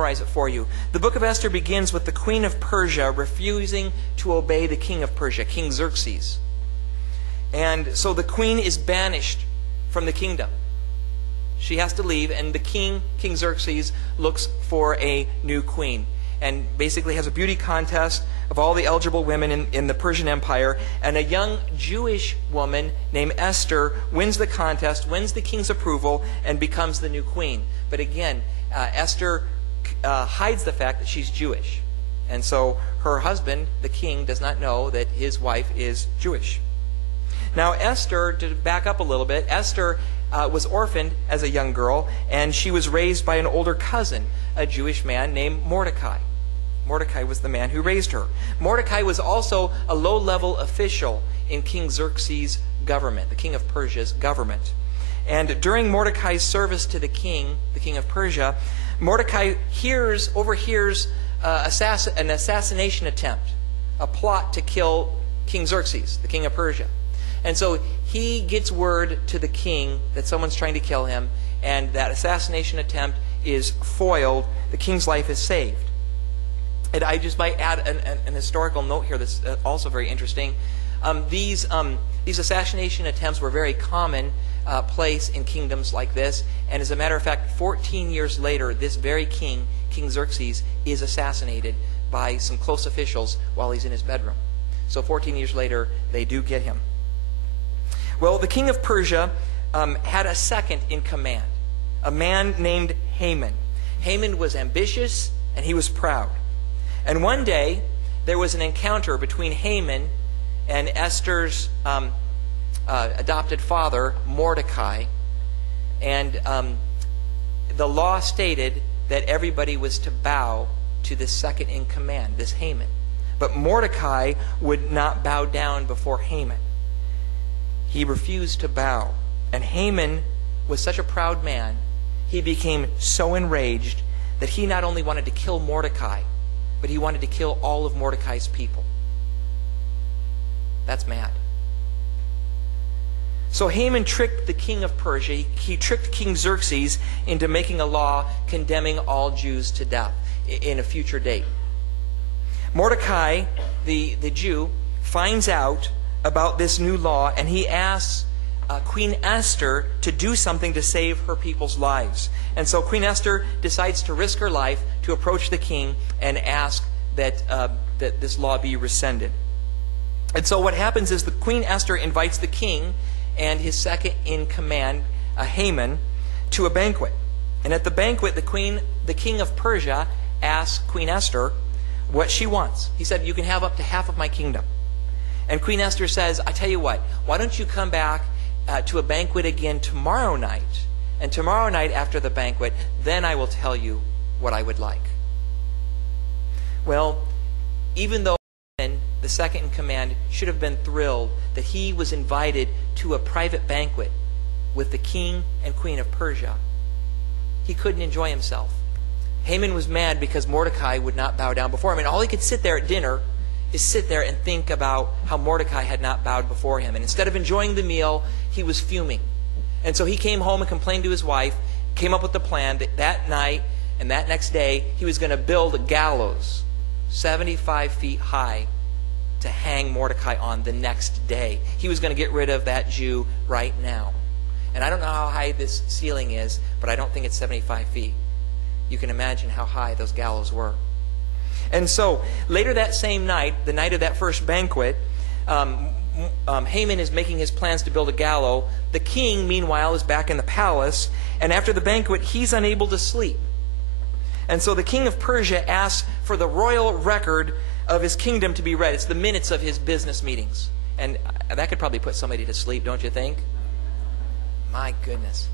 Summarize it for you. The book of Esther begins with the queen of Persia refusing to obey the king of Persia, King Xerxes. And so the queen is banished from the kingdom. She has to leave, and the king, King Xerxes, looks for a new queen. And basically has a beauty contest of all the eligible women in the Persian Empire. And a young Jewish woman named Esther wins the contest, wins the king's approval, and becomes the new queen. But again, Esther hides the fact that she's Jewish. And so her husband, the king, does not know that his wife is Jewish. Now Esther, to back up a little bit, Esther was orphaned as a young girl, and she was raised by an older cousin, a Jewish man named Mordecai. Mordecai was the man who raised her. Mordecai was also a low-level official in King Xerxes' government, the king of Persia's government. And during Mordecai's service to the king of Persia, Mordecai overhears an assassination attempt, a plot to kill King Xerxes, the king of Persia. And so he gets word to the king that someone's trying to kill him, and that assassination attempt is foiled. The king's life is saved. And I just might add an historical note here that's also very interesting. These assassination attempts were very common place in kingdoms like this. And as a matter of fact, 14 years later, this very king, King Xerxes, is assassinated by some close officials while he's in his bedroom. So 14 years later, they do get him. Well, the king of Persia had a second in command, a man named Haman. Haman was ambitious and he was proud. And one day, there was an encounter between Haman and Esther's adopted father, Mordecai. And the law stated that everybody was to bow to this second in command, this Haman. But Mordecai would not bow down before Haman. He refused to bow. And Haman was such a proud man, he became so enraged that he not only wanted to kill Mordecai, but he wanted to kill all of Mordecai's people. That's mad. So Haman tricked the king of Persia. He tricked King Xerxes into making a law condemning all Jews to death in a future date. Mordecai, the Jew, finds out about this new law, and he asks Queen Esther to do something to save her people's lives. And so Queen Esther decides to risk her life to approach the king and ask that this law be rescinded. And so what happens is the Queen Esther invites the king and his second in command, Haman, to a banquet. And at the banquet, the king of Persia asks Queen Esther what she wants. He said, "You can have up to half of my kingdom." And Queen Esther says, "I tell you what, why don't you come back to a banquet again tomorrow night? And tomorrow night after the banquet, then I will tell you what I would like." Well, even though the second in command should have been thrilled that he was invited to a private banquet with the king and queen of Persia, he couldn't enjoy himself. Haman was mad because Mordecai would not bow down before him. And all he could sit there at dinner is sit there and think about how Mordecai had not bowed before him. And instead of enjoying the meal, he was fuming. And so he came home and complained to his wife, came up with the plan that that night and that next day he was going to build a gallows 75 feet high to hang Mordecai on the next day. He was going to get rid of that Jew right now. And I don't know how high this ceiling is, but I don't think it's 75 feet. You can imagine how high those gallows were. And so later that same night, the night of that first banquet, Haman is making his plans to build a gallows. The king, meanwhile, is back in the palace, and after the banquet, he's unable to sleep. And so the king of Persia asks for the royal record of his kingdom to be read. It's the minutes of his business meetings. And that could probably put somebody to sleep, don't you think? My goodness.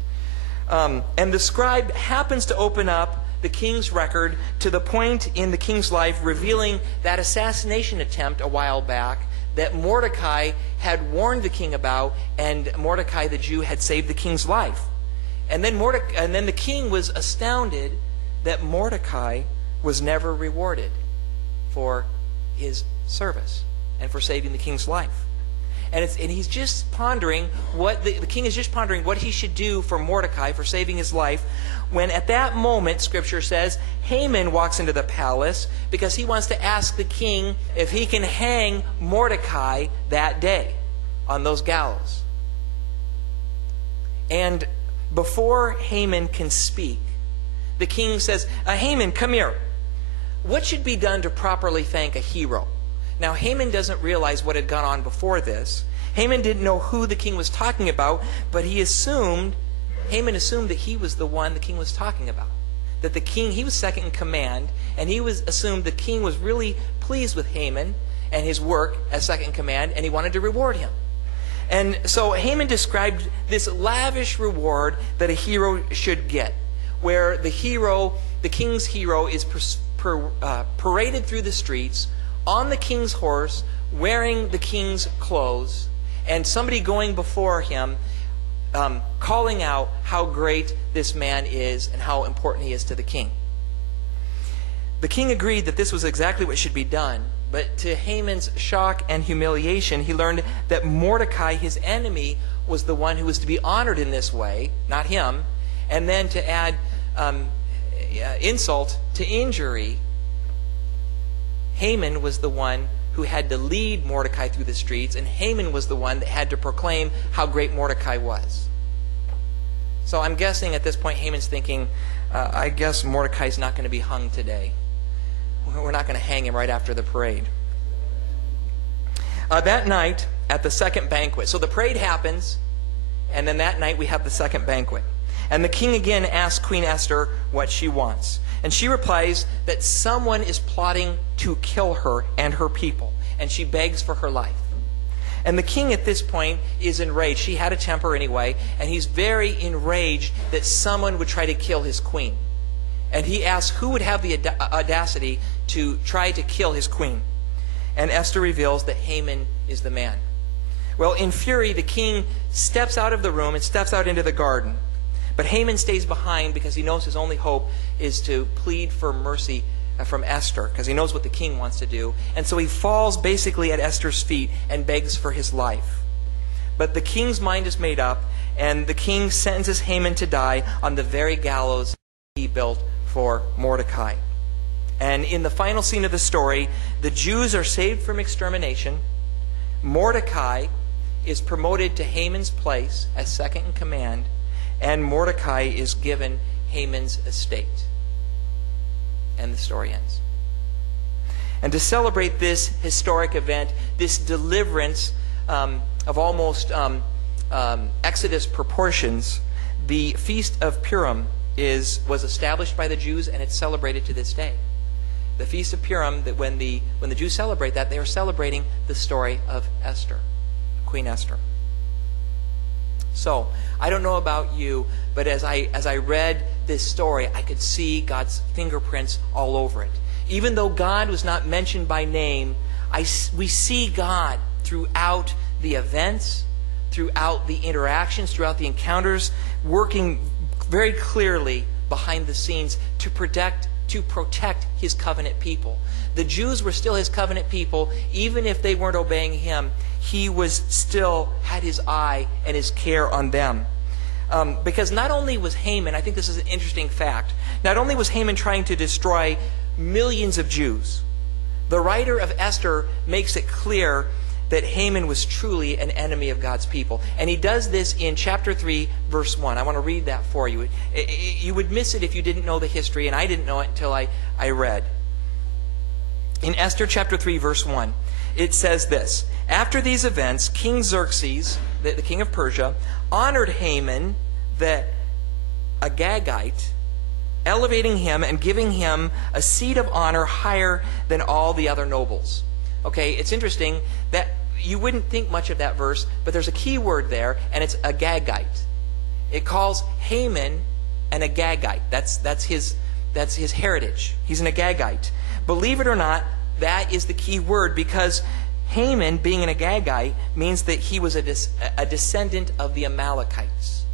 And the scribe happens to open up the king's record to the point in the king's life revealing that assassination attempt a while back that Mordecai had warned the king about, and Mordecai the Jew had saved the king's life. And then the king was astounded that Mordecai was never rewarded for his service and for saving the king's life. And he's just pondering the king is just pondering what he should do for Mordecai, for saving his life, when at that moment, Scripture says, Haman walks into the palace because he wants to ask the king if he can hang Mordecai that day on those gallows. And before Haman can speak, the king says, Haman, come here. What should be done to properly thank a hero? Now, Haman doesn't realize what had gone on before this. Haman didn't know who the king was talking about, but Haman assumed that he was the one the king was talking about. That the king, he was second in command, and assumed the king was really pleased with Haman and his work as second in command, and he wanted to reward him. And so Haman described this lavish reward that a hero should get, where the king's hero is paraded through the streets on the king's horse, wearing the king's clothes, and somebody going before him calling out how great this man is and how important he is to the king. The king agreed that this was exactly what should be done, but to Haman's shock and humiliation, he learned that Mordecai, his enemy, was the one who was to be honored in this way, not him. And then to add insult to injury, Haman was the one who had to lead Mordecai through the streets, and Haman was the one that had to proclaim how great Mordecai was. So I'm guessing at this point Haman's thinking, I guess Mordecai's not going to be hung today. We're not going to hang him right after the parade. That night, at the second banquet, so the parade happens, and then that night we have the second banquet. And the king again asks Queen Esther what she wants. And she replies that someone is plotting to kill her and her people. And she begs for her life. And the king at this point is enraged. She had a temper anyway. And he's very enraged that someone would try to kill his queen. And he asks who would have the audacity to try to kill his queen. And Esther reveals that Haman is the man. Well, in fury, the king steps out of the room and steps out into the garden. But Haman stays behind because he knows his only hope is to plead for mercy from Esther, because he knows what the king wants to do. And so he falls basically at Esther's feet and begs for his life. But the king's mind is made up, and the king sentences Haman to die on the very gallows he built for Mordecai. And in the final scene of the story, the Jews are saved from extermination. Mordecai is promoted to Haman's place as second in command, and Mordecai is given Haman's estate. And the story ends. And to celebrate this historic event, this deliverance of almost Exodus proportions, the Feast of Purim was established by the Jews, and it's celebrated to this day. The Feast of Purim, that when the Jews celebrate that, they are celebrating the story of Esther, Queen Esther. So, I don't know about you, but as I read this story, I could see God's fingerprints all over it. Even though God was not mentioned by name, we see God throughout the events, throughout the interactions, throughout the encounters, working very clearly behind the scenes to protect his covenant people. The Jews were still his covenant people. Even if they weren't obeying him, he was still had his eye and his care on them. Because not only was Haman, I think this is an interesting fact, not only was Haman trying to destroy millions of Jews, the writer of Esther makes it clear that Haman was truly an enemy of God's people. And he does this in chapter 3, verse 1. I want to read that for you. You would miss it if you didn't know the history, and I didn't know it until I read. In Esther chapter 3, verse 1, it says this: After these events, King Xerxes, the king of Persia, honored Haman, the Agagite, elevating him and giving him a seat of honor higher than all the other nobles. Okay, it's interesting that you wouldn't think much of that verse, but there's a key word there, and it's Agagite. It calls Haman an Agagite. That's his heritage. He's an Agagite. Believe it or not, that is the key word, because Haman, being an Agagite, means that he was a descendant of the Amalekites.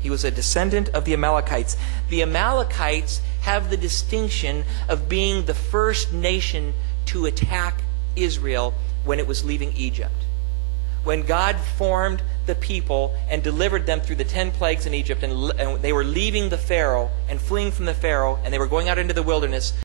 He was a descendant of the Amalekites. The Amalekites have the distinction of being the first nation to attack Israel when it was leaving Egypt. when God formed the people and delivered them through the 10 plagues in Egypt, and they were leaving the Pharaoh and fleeing from the Pharaoh, and they were going out into the wilderness,